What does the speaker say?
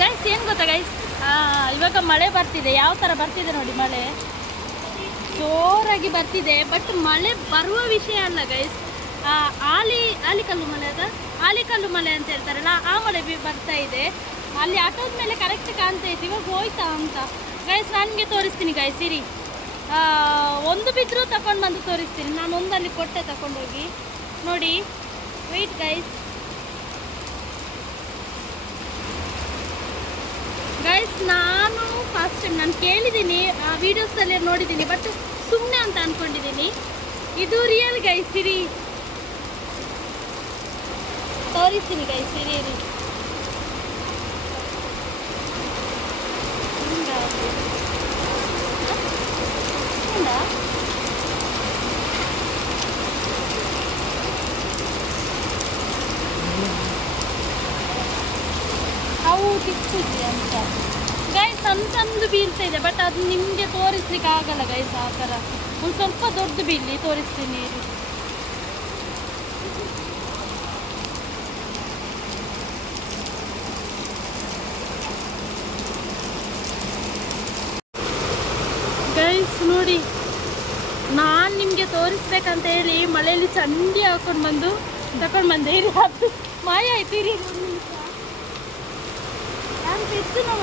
Guys ಏನು ಗೊತ್ತಾ guys, ಇವಾಗ ಮಳೆ ಬರ್ತಿದೆ. ಯಾವ ಥರ ಬರ್ತಿದೆ ನೋಡಿ, ಮಳೆ ಜೋರಾಗಿ ಬರ್ತಿದೆ. ಬಟ್ ಮಳೆ ಬರುವ ವಿಷಯ ಅಲ್ಲ ಗೈಸ್. ಆಲಿಕಲ್ಲು ಮಲೆ ಆಲಿಕಲ್ಲು ಮಲೆ ಅಂತ ಹೇಳ್ತಾರಲ್ಲ, ಆ ಮಳೆ ಬರ್ತಾ ಇದೆ. ಅಲ್ಲಿ ಆಟೋದ ಮೇಲೆ ಕರೆಕ್ಟ್ ಕಾಣ್ತಾ ಇತ್ತು. ಇವಾಗ ಹೋಯ್ತಾ ಅಂತ ಗೈಸ್ ನನಗೆ ತೋರಿಸ್ತೀನಿ ಗೈಸ್. ಇರಿ, ಒಂದು ಬಿದ್ದರೂ ತಗೊಂಡು ಬಂದು ತೋರಿಸ್ತೀನಿ. ನಾನು ಒಂದಲ್ಲಿ ಕೊಟ್ಟೆ ತಗೊಂಡೋಗಿ ನೋಡಿ. Wait guys. ನಾನು ಫಸ್ಟ್ ಟೈಮ್ ನಾನು ಕೇಳಿದ್ದೀನಿ, ವೀಡಿಯೋಸಲ್ಲಿ ನೋಡಿದ್ದೀನಿ, ಬಟ್ ಸುಮ್ಮನೆ ಅಂತ ಅಂದ್ಕೊಂಡಿದ್ದೀನಿ. ಇದು ರಿಯಲ್ ಗೈಸ್. ಇರಿ ತೋರಿಸ್ತೀನಿ ಗೈಸ್. ಇರಿ ಅವು ತಿಕ್ಕಿದ್ವಿ ಅಂತ ಗೈಸ್. ಸಣ್ಣದು ಬೀಳ್ತಾ ಇದೆ, ಬಟ್ ಅದು ನಿಮಗೆ ತೋರಿಸ್ಲಿಕ್ಕೆ ಆಗಲ್ಲ ಗೈಸ್. ಆ ಥರ ಒಂದು ಸ್ವಲ್ಪ ದೊಡ್ಡ ಬೀಳಿ ತೋರಿಸ್ತೀನಿ. ಗೈಸ್ ನೋಡಿ, ನಾನು ನಿಮಗೆ ತೋರಿಸ್ಬೇಕಂತ ಹೇಳಿ ಮಳೆಯಲ್ಲಿ ಚಂಡಿ ಹಾಕೊಂಡು ತಗೊಂಡು ಬಂದೆ. ಇರಿ, ಅದು ಮಾಯ ಆಯ್ತು. ಇರಿ ನಾನು ತೆಗೆದು ನಾವು